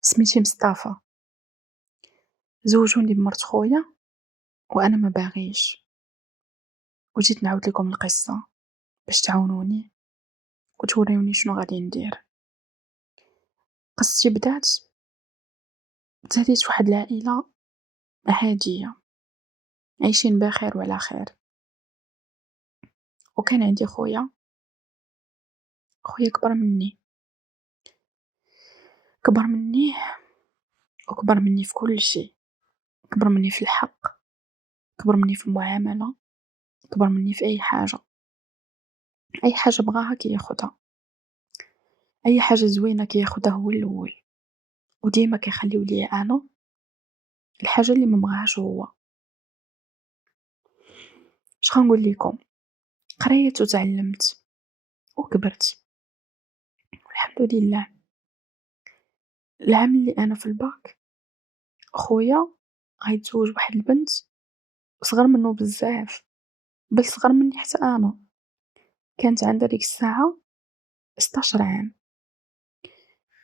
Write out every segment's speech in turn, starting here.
سميتي مصطفى، زوجوني بمرت خويا وأنا ما باغيش، وجيت نعاود لكم القصة باش تعاونوني وتوريوني شنو غادي ندير. قصتي بدات تهديت فواحد العائلة عادية عايشين بخير وعلى خير، وكان عندي خويا كبر مني وكبر مني في كل شيء، كبر مني في الحق، كبر مني في المعاملة، كبر مني في أي حاجة بغاها كياخدها، أي حاجة زوينة كياخدها هو الأول، وديما كيخليو ليا أنا الحاجة اللي مبغاهاش هو. اش غنقول لكم، قريت وتعلمت وكبرت والحمد لله. العام اللي أنا في الباك خويا غيتزوج بواحد البنت صغر منو بزاف، بل صغر مني حتى أنا، كانت عندها ديك الساعة 16 عام،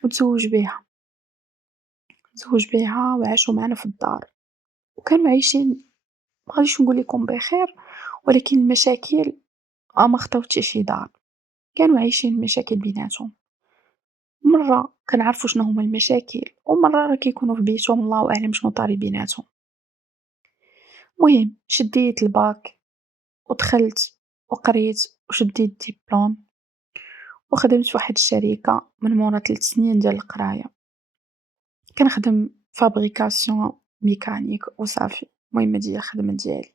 وتزوج بيها وعاشوا معنا في الدار، وكانوا عايشين مغاديش نقول لكم بخير، ولكن المشاكل ما خطاو حتى شي دار، كانوا عايشين مشاكل بيناتهم. مرة كنعرفوا شنو هما المشاكل، ومرة راه كيكونوا في بيتهم الله أعلم شنو طاري بيناتهم. المهم شديت الباك ودخلت وقريت وشديت الدبلوم وخدمت في واحد الشركة من مورا 3 سنين ديال القراية، كنخدم فابريكاسيون ميكانيك وصافي. المهم هادي هي الخدمة ديالي،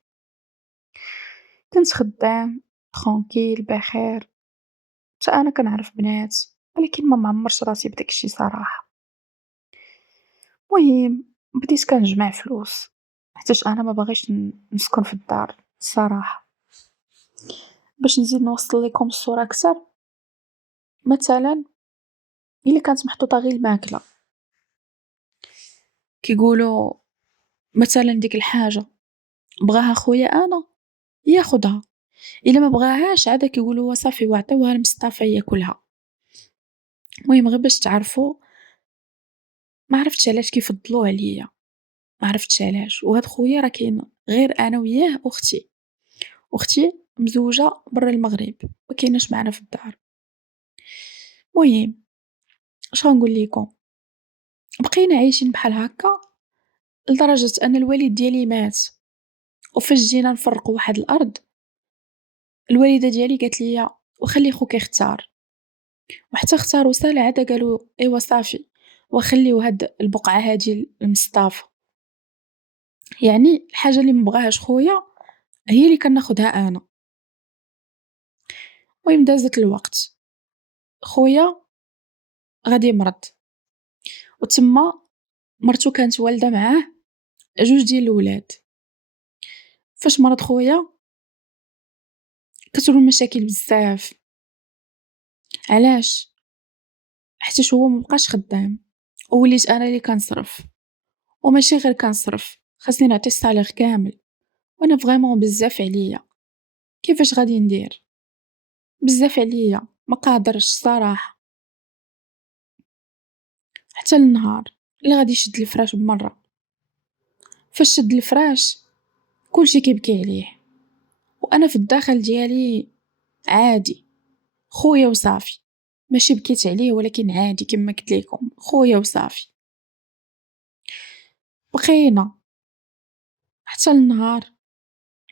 كنت خدام ترونكيل بخير، حتى أنا كنعرف بنات ولكن ما معمرش راسي بداك الشي صراحة. المهم بديت كنجمع فلوس حيتاش أنا ما باغيش نسكن في الدار الصراحة. باش نزيد نوصل لكم الصورة أكثر، مثلا إلا كانت محطوطة غير الماكلة كيقولوا مثلا ديك الحاجة بغاها خويا أنا ياخدها، إلا ما بغاهاش عاد كيقولوا صافي وعطيوها لمصطفى ياكلها. المهم غير باش تعرفوا، ما عرفتش علاش كيفضلوه عليا، ما عرفتش علاش. وهاد خويا راه كاين غير أنا وياه أختي مزوجة برا المغرب، ما كايناش معنا في الدار. المهم اش غنقول لكم، بقينا عايشين بحال هكا لدرجة أن الوالد ديالي مات، وفاش جينا نفرقوا واحد الأرض الوالدة ديالي قالت لي وخلي خوك يختار، وحتى اختاروا سالة عاد قالوا ايوا صافي وخليو هاد البقعة هادي لمصطفى. يعني الحاجة اللي مبغاهاش خويا هي اللي كناخدها أنا. المهم دازت الوقت، خويا غادي يمرض، وتما مرتو كانت والدة معاه 2 ديال الولاد. فاش مرض خويا كثروا المشاكل بزاف. علاش؟ حيتاش هو مبقاش خدام، ووليت انا اللي كنصرف، وماشي غير كنصرف، خاصني نعطي الصالير كامل، وانا فريمون بزاف عليا. كيفاش غادي ندير؟ بزاف عليا ما قادرش صراحه. حتى النهار اللي غادي يشد الفراش بمره، فاش شد الفراش كلشي كيبكي عليه، وانا في الداخل ديالي عادي، خويا وصافي. ماشي بكيت عليه ولكن عادي كما قلت لكم خويا وصافي. بقينا حتى النهار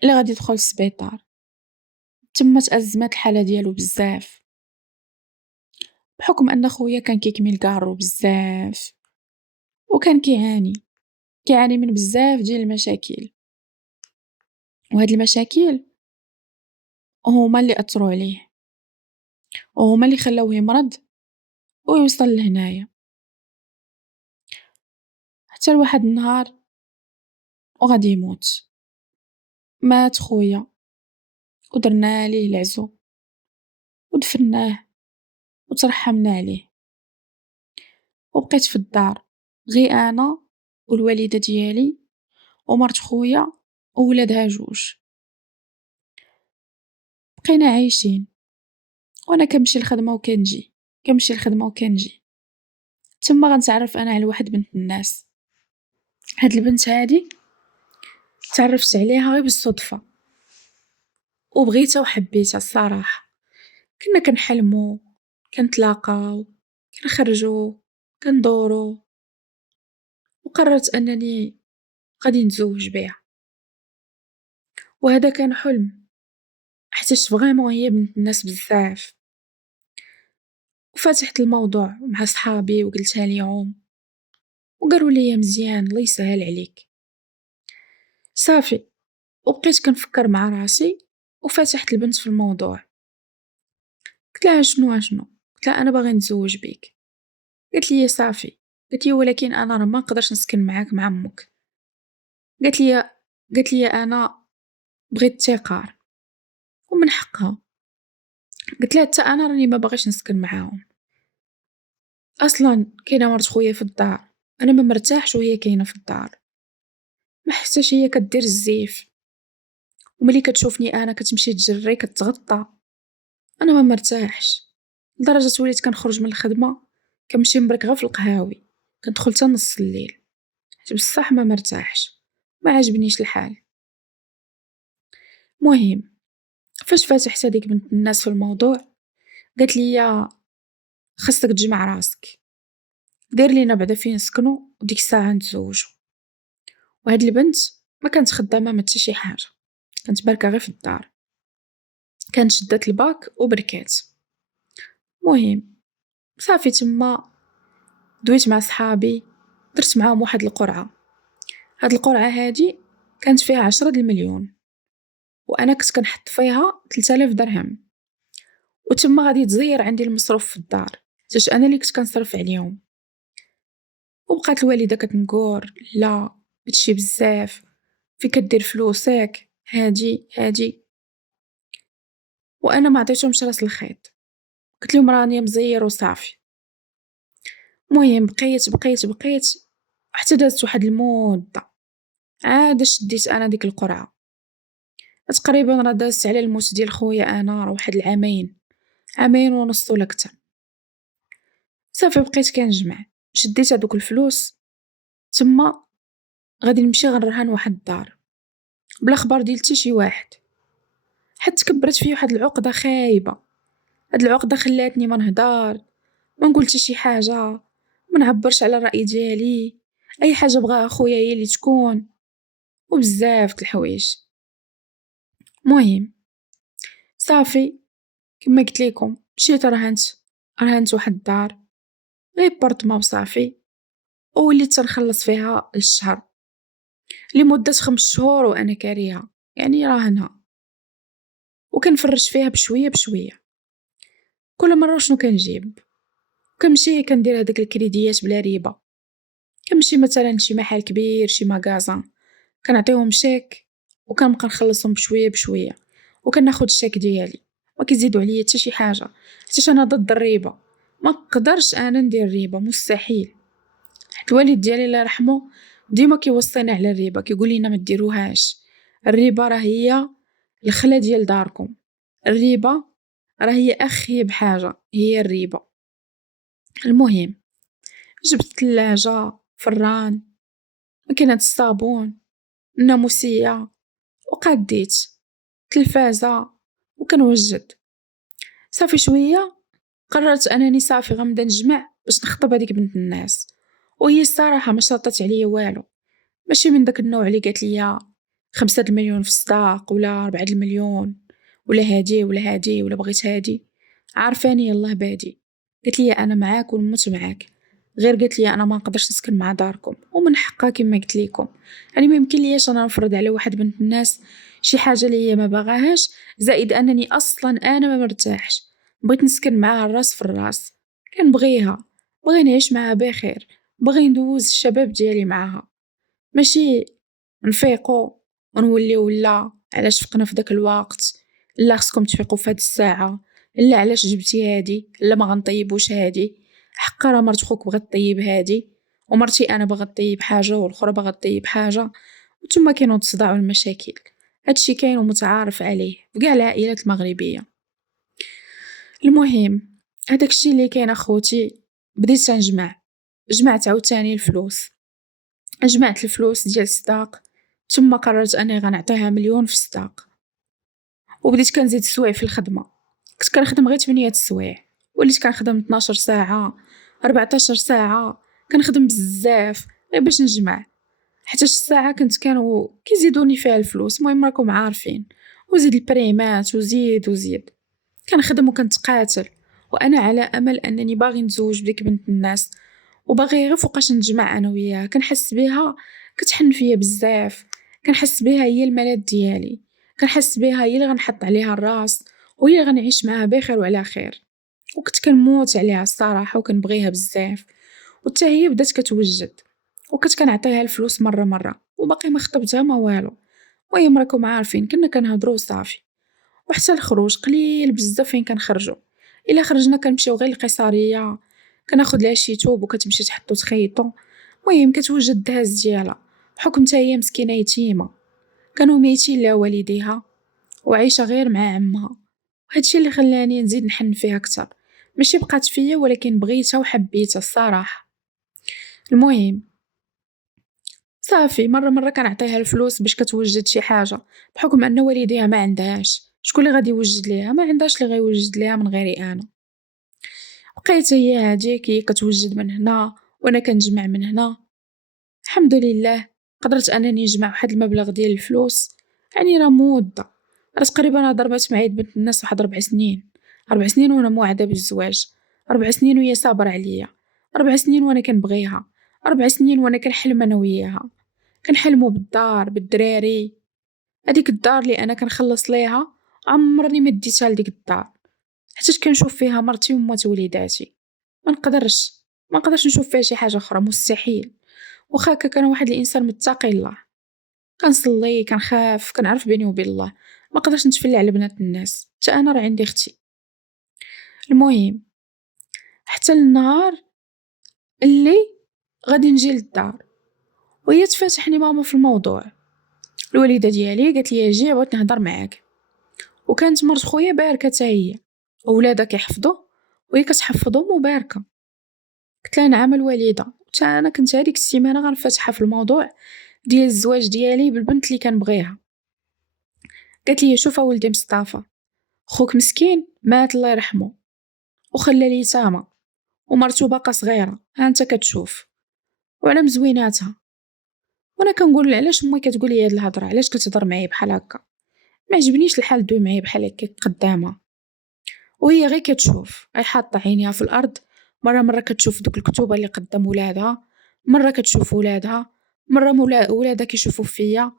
اللي غادي يدخل السبيطار، تما تأزمات الحالة ديالو بزاف، بحكم ان خويا كان كيكمل كارو بزاف، وكان كيعاني من بزاف ديال المشاكل، وهاد المشاكل هما اللي اثروا عليه، وهما اللي خلاوه يمرض ويوصل لهنايا. حتى لواحد النهار وغادي يموت، مات خويا ودرنا ليه العزو ودفناه وترحمنا عليه، وبقيت في الدار غير انا والوالده ديالي ومرت خويا وولادها 2. بقينا عايشين، وانا كنمشي الخدمه وكنجي، كنمشي الخدمه وكنجي. تما غنتعرف أنا على واحد بنت الناس. هاد البنت هادي تعرفت عليها غير بالصدفة وبغيتها وحبيتها الصراحة. كنا كنحلمو، كنتلاقاو، كنخرجو، كندورو، وقررت أنني غادي نتزوج بيها. وهذا كان حلم حيتاش فريمون هي بنت الناس بزاف. وفتحت الموضوع مع صحابي وقلتها ليهم وقالوا لي مزيان الله يسهل عليك. صافي، وبقيت كنفكر مع راسي وفتحت البنت في الموضوع. قلت لها شنو قلت لها انا باغي نتزوج بيك. قالت لي صافي. قلت لي ولكن انا راه ما نقدرش نسكن معاك مع امك. قالت لي انا بغيت الثقار. ومن حقها. قلت لها حتى انا راني ما باغيش نسكن معاهم، اصلا كاينه مرت خويا في الدار، انا ما مرتاحش وهي كاينه في الدار، ما حتىش هي كدير الزيف، وملي كتشوفني انا كتمشي تجري كتغطى، انا ما مرتاحش. لدرجه وليت كنخرج من الخدمه كنمشي نبرك غير في القهاوي، كندخل حتى نص الليل، حيت بصح ما مرتاحش، ما عجبنيش الحال. مهم، فاش فتحت هذيك بنت الناس في الموضوع قالت لي خاصك تجمع راسك، دير لينا بعدا فين نسكنو وديك الساعه نتزوجو. وهاد البنت ما كانت خدامه ما حتى شي حاجه، كانت باركه غير في الدار، كانت شدات الباك وبركات. مهم، صافي تما دويت مع صحابي، درت معاهم واحد القرعة. هاد القرعة هادي كانت فيها 10 د المليون، وأنا كنت كنحط فيها 3000 درهم، وتما غادي تزير عندي المصروف في الدار حيتاش أنا اللي كنت كنصرف عليهم. وبقات الوالدة كتنقور لا هادشي بزاف، فين كدير فلوسك هادي. وأنا ما عطيتهمش راس الخيط، قلت لهم راني مزير وصافي. مهم بقيت حتى دازت واحد المدة، عاد شديت أنا ديك القرعة. تقريبا راه دازت على الموت ديال خويا أنا راه واحد عامين ونص ولا كتر. صافي بقيت كنجمع، شديت هادوك الفلوس، تما غادي نمشي غنرهن واحد الدار بلا خبر ديال حتى شي واحد. حتى تكبرت فيا واحد العقدة خايبة. هاد العقدة خلاتني ما نهضر، ما نقول حتى شي حاجة، ما نعبرش على الرأي ديالي، أي حاجة بغاها خويا هي اللي تكون، وبزاف د الحوايج. مهم، صافي كما قلت لكم مشيت رهنت واحد الدار غير بارتما وصافي، ووليت تنخلص فيها الشهر لمدة 5 شهور وأنا كاريها، يعني راهنها وكنفرش فيها بشوية بشوية. كل مرة شنو كنجيب، كنمشي كندير هاديك الكريديات بلا ريبة، كنمشي مثلا لشي محل كبير شي ماغازان كنعطيهم شيك وكنبقى نخلصهم بشوية بشوية، وكناخد الشيك ديالي ما كيزيدوا عليا حتى شي حاجة حيتاش أنا ضد الريبة، ما نقدرش أنا ندير ريبة مستحيل. حيت الوالد ديالي الله يرحمو ديما كيوصينا على الريبة، كيقول لينا ما ديروهاش، الريبة راه هي الخلا ديال داركم، الريبة راه هي أخيب حاجة هي الريبة. المهم جبت ثلاجة، فران، ماكينة الصابون، الناموسية، وقديت تلفازة وكنوجد. صافي شوية قررت أنني صافي غنبدا نجمع باش نخطب هاديك بنت الناس. وهي الصراحة ما شرطت عليا والو، ماشي من داك النوع اللي قالت ليا 5 د المليون في الصداق ولا 4 د المليون ولا هادي ولا بغيت هادي. عارفاني يلاه بادي، قالت لي أنا معاك ونموت معاك، غير قالت لي أنا ما نقدرش نسكن مع داركم، ومن حقها كما قلت لكم. يعني ما يمكن لياش أنا نفرض على واحد بنت الناس شي حاجة اللي هي ما باغاهاش، زائد أنني أصلا أنا ما مرتاحش، بغيت نسكن معاها الراس في الراس، كنبغيها، بغي نعيش معاها بخير، بغي ندوز الشباب ديالي معاها، ماشي نفيقو ونوليو لا علاش فقنا في داك الوقت، لا خصكم تفيقوا في هاد الساعة، لا علاش جبتي هادي، لا ما غنطيبوش هادي. حقا راه مرت خوك بغات طيب هادي، ومرتي انا باغا طيب حاجة والاخرى باغا طيب حاجة، وتما كاينو الصداع والمشاكل. هادشي كاين ومتعارف عليه في كاع العائلات المغربية. المهم هداك الشي اللي كاين اخوتي، بديت تنجمع جمعت عاوتاني الفلوس، جمعت الفلوس ديال الصداق، تما قررت أني غنعطيها 1,000,000 في الصداق، وبديت كنزيد السوايع في الخدمة. كنت كنخدم غير 8 السوايع، وليت كنخدم 12 ساعة 14 ساعة، كنخدم بزاف غير باش نجمع، حيتاش الساعة كانوا كيزيدوني فيها الفلوس. المهم راكم عارفين، وزيد البريمات وزيد كنخدم وكنتقاتل، وأنا على أمل أنني باغي نتزوج بديك بنت الناس، وباغي غير فوقاش نجمع أنا وياها. كنحس بها كتحن فيا بزاف، كنحس بها هي الملاذ ديالي، كنحس بها هي اللي غنحط عليها الراس، وهي اللي غنعيش معاها بخير وعلى خير. وكنت كنموت عليها الصراحة وكنبغيها بزاف، وحتى هي بدات كتوجد، وكنت كنعطيها الفلوس مرة وباقي ما خطبتها ما والو. المهم راكم عارفين كنا كنهضروا صافي، وحتى الخروج قليل بزاف فين كنخرجوا. الا خرجنا كنمشيو غير القيصريه، كناخد لها شي توب وكتمشي تحطو تخيطو. المهم كتوجد الدهاز ديالها، بحكم تا هي مسكينه يتيمه، كانوا ميتين لها والديها وعايشه غير مع عمها. هادشي اللي خلاني نزيد نحن فيها اكثر، ماشي بقات فيا ولكن بغيتها وحبيتها الصراحه. المهم صافي مرة كنعطيها الفلوس باش كتوجد شي حاجة، بحكم أن والديها ما عندهاش، شكون اللي غادي يوجد ليها؟ ما عندهاش اللي غيوجد ليها من غيري أنا. بقيت هي هاديك هي كتوجد من هنا وأنا كنجمع من هنا. الحمد لله قدرت أنني نجمع واحد المبلغ ديال الفلوس، يعني راه مدة، راه تقريبا ضربات معايا بنت الناس واحد 4 سنين، 4 سنين وأنا موعدة بالزواج، 4 سنين وهي صابرة عليا، 4 سنين وأنا كنبغيها، 4 سنين وأنا كنحلم أنا وياها، كنحلمو بالدار بالدراري. هاديك الدار اللي أنا كنخلص ليها عمرني ما ديتها لديك الدار، حيتاش كنشوف فيها مرتي وموات وليداتي. ما نقدرش نشوف فيها شي حاجة أخرى، مستحيل. واخا هكا كان واحد الإنسان متقي الله، كنصلي كنخاف كنعرف بيني وبين الله، ما قدرش نتفلى على بنات الناس، حتى أنا راه عندي أختي. المهم حتى النهار اللي غادي نجي للدار وهي تفاتحني ماما في الموضوع، الوالدة ديالي قالت لي جي بغيت نهضر معاك. وكانت مرت خويا باركة حتى هي، وولادها كيحفظوا وهي كتحفظهم وباركة. قلت لها نعم الوالدة، حتى أنا كنت هذيك السيمانة غنفتحها في الموضوع ديال الزواج ديالي بالبنت اللي كنبغيها. قالت لي شوف ولدي مصطفى، خوك مسكين مات الله يرحمه وخلى اليتامى، ومرتو باقا صغيرة ها انت كتشوف وعلى مزويناتها. وانا كنقول علاش امي كتقول لي هاد الهضره، علاش كتهضر معايا بحال هكا؟ ما عجبنيش الحال دوي معايا بحال هكا قدامها. وهي غير كتشوف اي حاطه عينيها في الارض، مره كتشوف دوك الكتوبه اللي قدام ولادها، مره كتشوف ولادها، مره ولادها كيشوفوا فيا.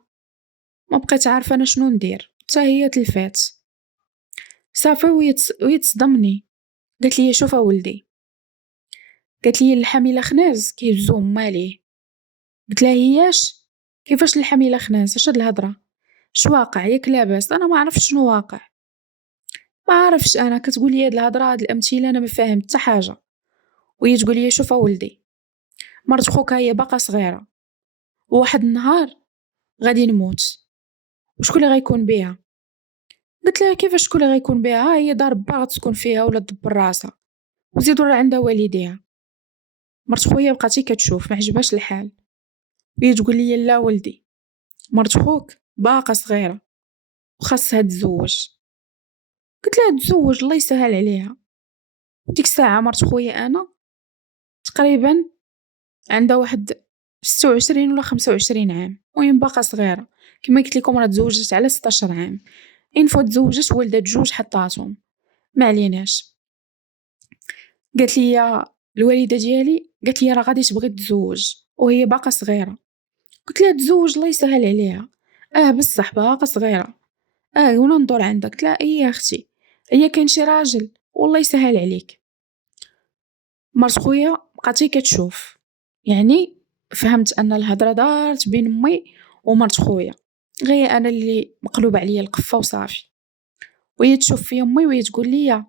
ما بقيت عارفه انا شنو ندير، حتى هي تلفات صافي. وهي تصدمني، قالت لي شوف ولدي، قالت لي الحامله خناز كيهزو ماليه. قلت لها هياش كيفاش الحامله خناز؟ اش هاد الهضره؟ اش واقع ياك لاباس؟ انا ما عرفتش شنو واقع، ما عرفتش. انا كتقول لي هاد الهضره هاد الامثله انا ما فاهم حتى حاجه. وهي تقول لي شوف ولدي، مرت خوك هي باقا صغيره، وواحد النهار غادي نموت، وشكون اللي غيكون بيها؟ قلت لها كيفاش شكون اللي غيكون بيها؟ ها هي دار با غتسكن فيها ولا دبر راسها، وزيدوا راه عندها والديها. مرت خويا بقات كتشوف ما عجبهاش الحال، وهي تقول لي لا ولدي، مرت خوك باقا صغيره وخاصها تزوج. قلت لها تزوج الله يسهل عليها. ديك الساعه مرت خويا انا تقريبا عندها واحد 26 ولا 25 عام، المهم باقا صغيره. كما قلت لكم راه تزوجت على 16 عام، ان فوا تزوجت ولدات جوج حطاتهم، ما عليناش. قالت لي الوالده ديالي قالت لي راه غادي تبغي تزوج وهي باقا صغيره. قلت لها تزوج الله يسهل عليها، بصح باقا صغيره، وانا ندور عندك. قلت لها اي يا اختي، هي كاين شي راجل والله يسهل عليك. مرت خويا بقات كتشوف، يعني فهمت ان الهضره دارت بين امي ومرت خويا، غير انا اللي مقلوب عليا القفه وصافي. وهي تشوف في امي وهي تقول لي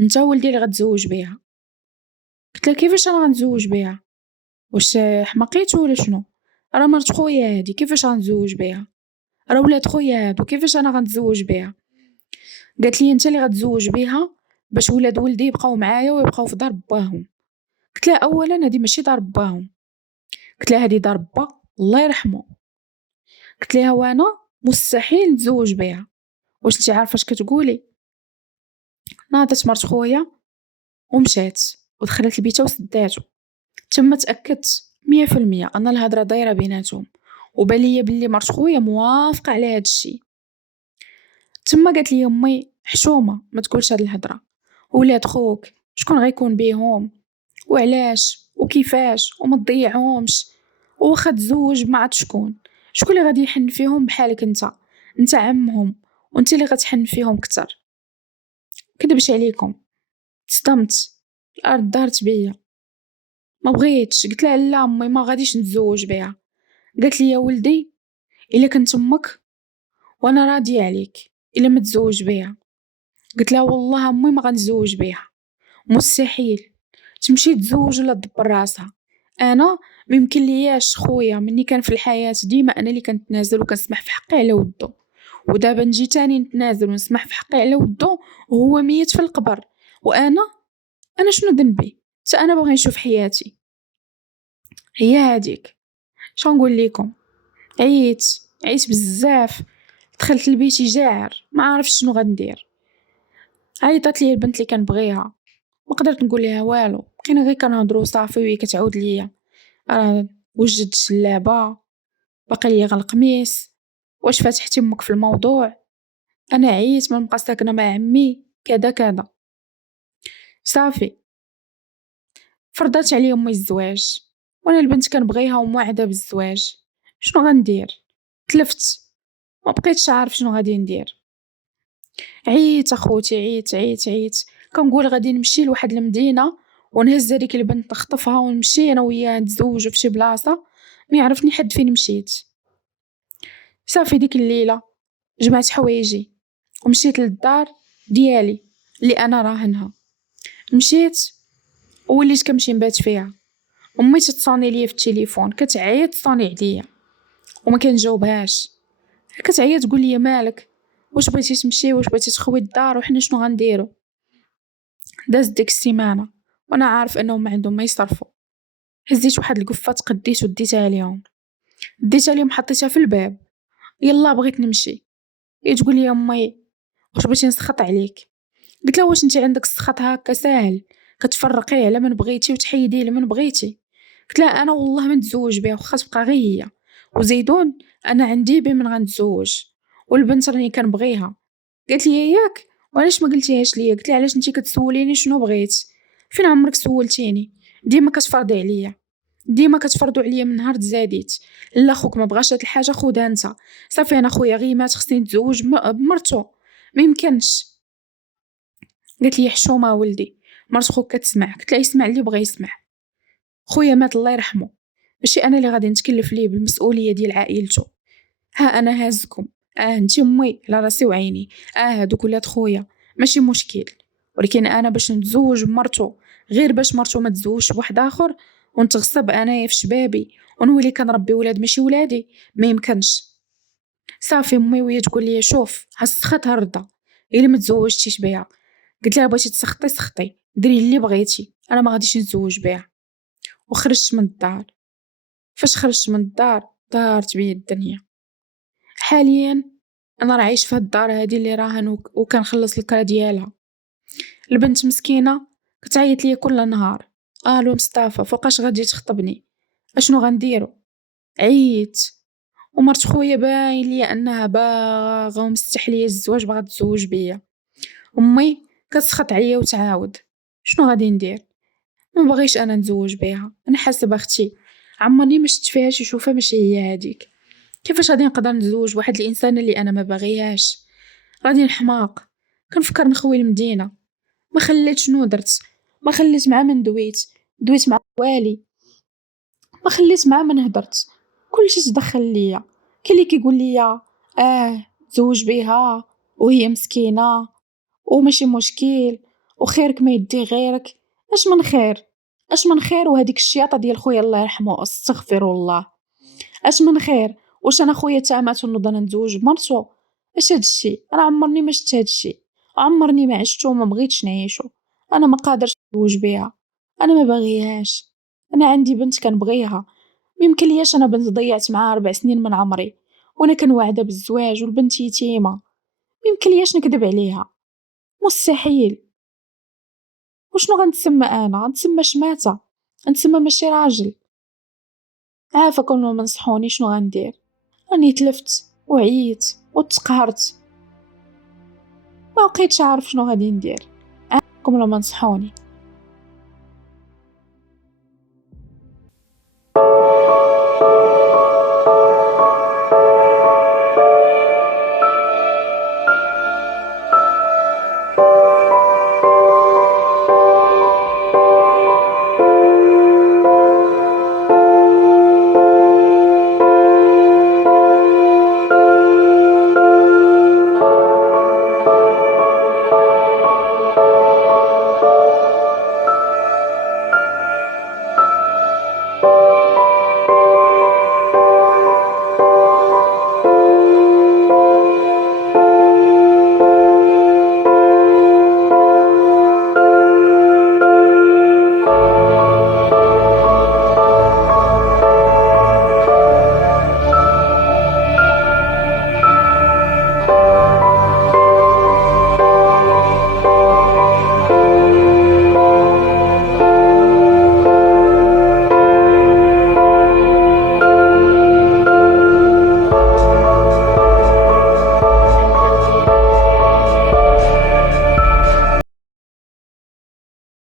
انت ولدي اللي غتزوج بيها. قلت لها كيفاش انا غنتزوج بيها؟ واش حماقيت ولا شنو؟ راه مرت خويا هادي كيفاش غنتزوج بيها؟ راه ولاد خويا هادو كيفاش انا غنتزوج بيها؟ قالت لي انت اللي غتزوج بيها باش ولاد ولدي يبقاو معايا ويبقاو في دار باهم. قلت لها أولا هذه ماشي دار باهم، قلت لها هذه دار با الله يرحمه، قلت لها وانا مستحيل نتزوج بها. واش انت عارفه اش كتقولي؟ ناضت مرت خويا ومشات ودخلت لبيتها وسداتو. تما تاكدت 100% ان الهضره دايره بيناتهم، وبان ليا بلي مرت خويا موافقه على هذا الشيء. تما قالت لي امي حشومه ما تقولش هاد الهضره، ولاد خوك شكون غيكون بيهم وعلاش وكيفاش وما تضيعهمش، وواخا تزوج ما عاد شكون اللي غادي يحن فيهم بحالك انت عمهم، وانت اللي غتحن فيهم كتر. كدبش عليكم، تصدمت، الارض دارت بيا، ما بغيتش. قلت لها لا امي ما غاديش نتزوج بها. قالت لي يا ولدي الا كنت امك وانا راضيه عليك الا ما تزوج بها. قلت لها والله امي ما غنتزوج بها، مستحيل تمشي تزوج ولا تدبر راسها. انا ميمكن لياش خويا مني كان في الحياه ديما انا اللي كنتنازل وكنسمح في حقي على ودو، ودابا نجي تاني نتنازل ونسمح في حقي على ودو وهو ميت في القبر. وانا شنو ذنبي؟ حتى انا باغي نشوف حياتي. هي هاديك. شنقول لكم؟ عييت بزاف، دخلت لبيتي جاعر ما عرفتش شنو غندير. عيطت لي البنت اللي كنبغيها، ما قدرت نقول لها والو، بقينا غير كنهضروا صافي وهي كتعاود ليا راه وجدت اللعبه، باقي لي غير القميص، واش فتحتي امك في الموضوع؟ انا عييت ما نبقى ساكنه مع عمي كذا كذا. صافي فرضات عليا امي الزواج، وانا البنت كنبغيها وموعده بالزواج. شنو غندير؟ تلفت، ما بقيتش عارف شنو غادي ندير. عييت اخوتي، عييت كنقول غادي نمشي لواحد المدينه ونهز هذيك البنت نخطفها ونمشي انا وياها نتزوجوا في شي بلاصه ما يعرفني حد فين مشيت. صافي ديك الليله جمعت حوايجي ومشيت للدار ديالي اللي انا راهنها. مشيت ووليت كنمشي نبات فيها. امي تتصوني ليا في التليفون، كتعيط تصوني عليا وما كنجاوبهاش، كتعيط تقول لي مالك، واش بغيتي تمشي، واش بغيتي تخوي الدار، وحنا شنو غنديرو؟ دازت ديك السيمانه وانا عارف انهم ما عندهم ما يصرفوا. هزيت واحد القفه تقديت وديتها ليهم حطيتها في الباب. يلا بغيت نمشي، هي تقول لي امي واش بغيتي نسخط عليك؟ قلت لها واش انت عندك السخط هكا ساهل، كتفرقيه على من بغيتي وتحيديه لمن بغيتي؟ قلت لها انا والله ما نتزوج بها واخا تبقى غير هي، وزيدون انا عندي بين من غنتزوج، والبنت راني كنبغيها. قالت لي ياك، وعلاش ما قلتيهاش ليا؟ قلت لها علاش انت كتسوليني شنو بغيت؟ فين عمرك سولتيني؟ ديما كتفرضي عليا، ديما كتفرضوا عليا من نهار تزاديت. لا خوك ما بغاش هاد الحاجه خذها انت. صافي انا خويا غير مات خصني نتزوج بمرتو، ما يمكنش. قالت لي حشومه ولدي، مرت خوك كتسمع. قلت لها يسمع اللي بغى يسمع، خويا مات الله يرحمه، ماشي انا اللي غادي نتكلف ليه بالمسؤوليه ديال عائلته. ها انا هازكم، انتي امي على راسي وعيني، هادوك ولاد خويا ماشي مشكل، ولكن انا باش نتزوج بمرتو غير باش مرتو ما تزوجش بواحد اخر ونتغصب انايا في شبابي ونولي كنربي ولاد ماشي ولادي، ما يمكنش. صافي امي وهي تقول لي شوف هالسخط هرده الا ما تزوجتيش بها. قلت لها بغيتي تسخطي سخطي، ديري اللي بغيتي، انا ما غاديش نتزوج بها. وخرجت من الدار. فاش خرجت من الدار دارت بيا الدنيا. حاليا انا راه عايش في هاد الدار هادي اللي راهن وكنخلص الكرا ديالها. البنت مسكينه كتعيط ليا كل نهار، الو مصطفى فوقاش غادي تخطبني، اشنو غنديرو؟ عييت. ومرت خويا باين ليا انها باغا ومستحليه الزواج، باغا تزوج بيا. امي كتسخط عليا وتعاود. شنو غادي ندير؟ ما باغيش انا نتزوج بها، انا حاسه اختي عمرني ما شفت فيها شي شوفه ماشي هي هذيك. كيفاش غادي نقدر نتزوج واحد الانسان اللي انا ما باغيهاش؟ غادي نحماق. كنفكر نخوي المدينه، ما خليت شنو درت، ما خليت مع من دويت مع والي، ما خليت مع من هدرت، كلشي تدخل ليا. كاين اللي كيقول ليا تزوج بيها وهي مسكينه وماشي مشكل وخيرك ما يدي غيرك. اش من خير وهذيك الشياطه ديال خويا الله يرحمه، استغفر الله. اش من خير؟ واش انا خويا تامات ونوض انا نتزوج بمرتو؟ اش هادشي؟ انا عمرني ما شفت هادشي، عمرني ما عشتو وما بغيتش نعيشو. انا ما قادرش نتزوج بها، أنا ما باغيهاش، أنا عندي بنت كنبغيها، ميمكنلياش أنا بنت ضيعت معاها 4 سنين من عمري وأنا كنواعدة بالزواج والبنت يتيمة، ميمكنلياش نكدب عليها، مستحيل. وشنو غنتسمى أنا؟ غنتسمى شماتة، غنتسمى ماشي راجل. عافاك كون ما نصحوني شنو غندير؟ راني تلفت وعييت وتقهرت، ما بقيتش عارف شنو غادي ندير. عافاكم لما نصحوني.